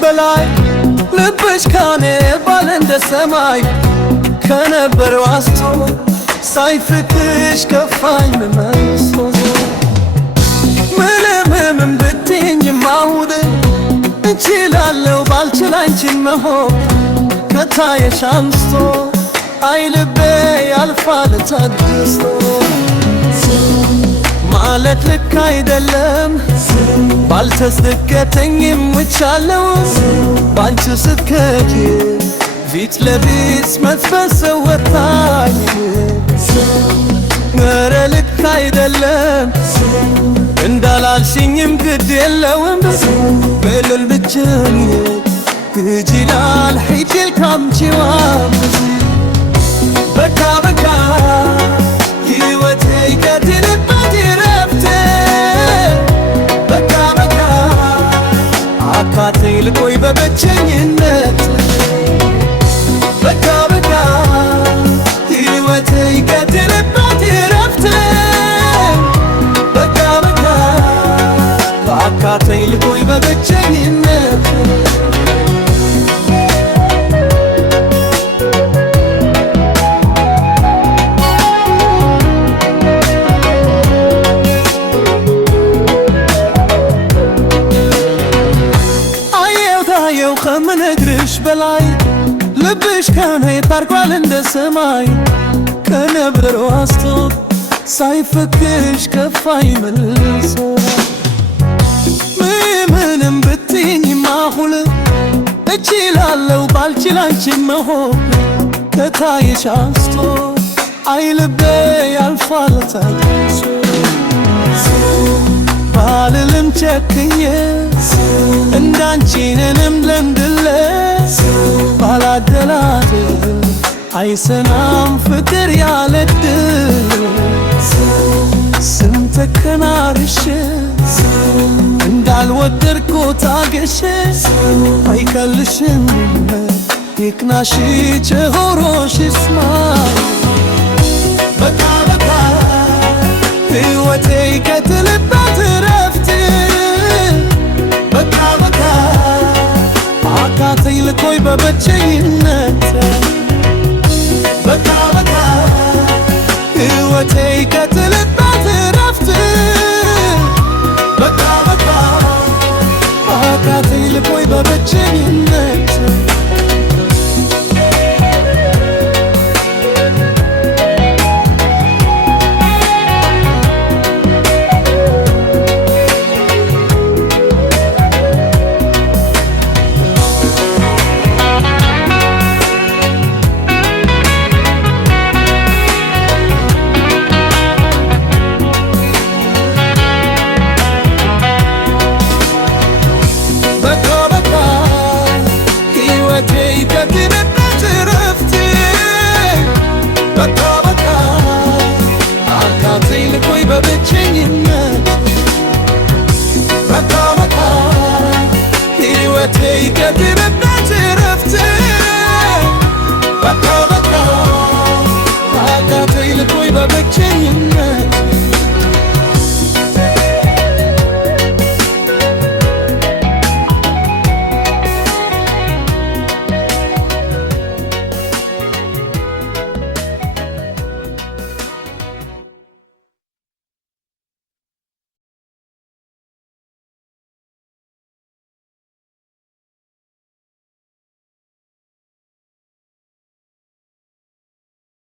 በላይ ልብሽ ካኔ ባለ እንደ ሰማይ ከነበረው አስቶ ሳይፍቅሽ ከፋኝ መልሶ ምንም ብትይኝ ማውድ እችላለሁ ባልችል አንቺን መሆን ከታየሽ አንስቶ አይ ልቤ ያልፋል ታግስቶ ማለት ልክ አይደለም ባልተስደገተኝም ውቻለው ባንቺ ስትከጂ ፊት ለፊት መጥፈስ ወጣኝ ኧረ ልክ አይደለም እንዳላልሽኝም ግድ የለውም በልል ብቻኝ ግጅላል ሒጅል ካምቺዋ በቃ በቃ ሕይወቴ ይቀጥልበት ረፍቴ በቃ በቃ አካቴ ልቆይ በብቸኝነት በቃ በቃ ሕይወቴ ይቀጥልበት ረፍቴ በቃ በቃ አካቴ ልቆይ በብቸኝነት ከምነግርሽ በላይ ልብሽ ከኔ ታርጓል እንደ ሰማይ ከነበረው አስቶ ሳይፈቅሽ ከፋኝ መልሶ ምንም ብትይኝ ማሁል እችላለሁ ባልችል አንቺን መሆን ከታየሽ አንስቶ አይ ልቤ ያልፋል ታግሶ ባልልም ቸክዬ እንዳንቺንም ለምድለ ባላደላት አይሰናም ፍቅር ያለድል ስንተከናርሽ እንዳልወደድኩ ታገሽ አይከልሽም ይቅናሽ ቸሆሮሽ ይስማ በቃ በቃ ሕይወቴ ይቀጥልበት ረፍት በቃ በቃ አካተኝ ልቆይ በብቸኝነት በቃ በቃ ሕይወቴ ይቀጥልበት ረፍት በቃ በቃ አካተኝ ልቆይ በብቸኝነት በብቸኝነት በቃ በቃ ሕይወቴ ይቀጥል